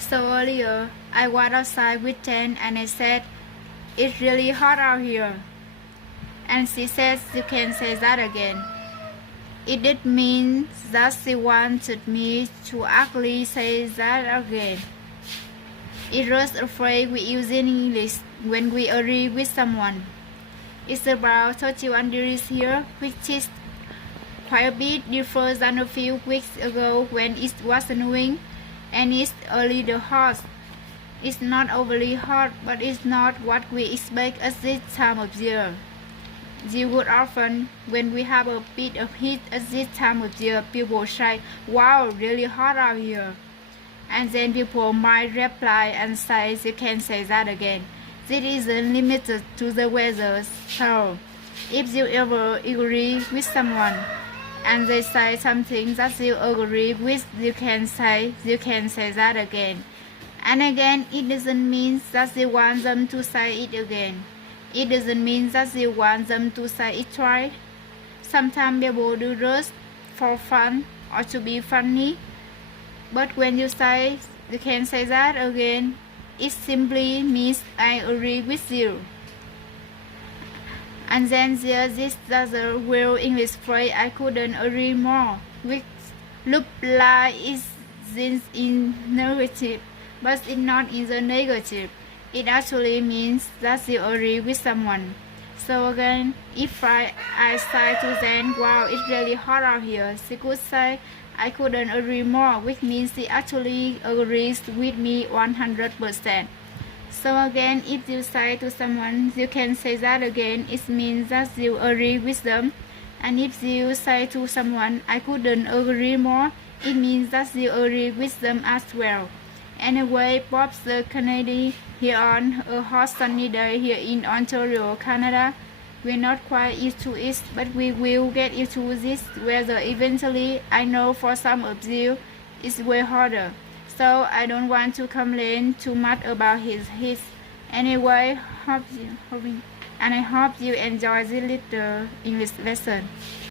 So earlier, I was outside with Jen and I said, "It's really hot out here." And she says, "You can say that again." It did mean that she wanted me to actually say that again. It was a phrase we use in English when we agree with someone. It's about 31 degrees here, which is quite a bit different than a few weeks ago when it was snowing, and it's a little hot. It's not overly hot, but it's not what we expect at this time of year. You would often, when we have a bit of heat at this time of year, people say, "Wow, really hot out here." And then people might reply and say, "You can say that again." This isn't limited to the weather, so if you ever agree with someone and they say something that you agree with, you can say that again. And again, it doesn't mean that you want them to say it again. It doesn't mean that you want them to say it twice. Sometimes people do this for fun or to be funny. But when you say "you can say that again," it simply means I agree with you. And then there's this other real English phrase I couldn't agree more, which look like it's in negative, but it's not in the negative. It actually means that you agree with someone. So again, if I say to them, "Wow, it's really hot out here," she could say, "I couldn't agree more," which means she actually agrees with me 100%. So again, if you say to someone, "You can say that again," it means that you agree with them. And if you say to someone, "I couldn't agree more," it means that you agree with them as well. Anyway, Bob the Kennedy here on a hot sunny day here in Ontario, Canada. We're not quite used to it, but we will get used to this weather eventually. I know for some of you, it's way harder. So I don't want to complain too much about his Anyway, I hope you enjoy this little English lesson.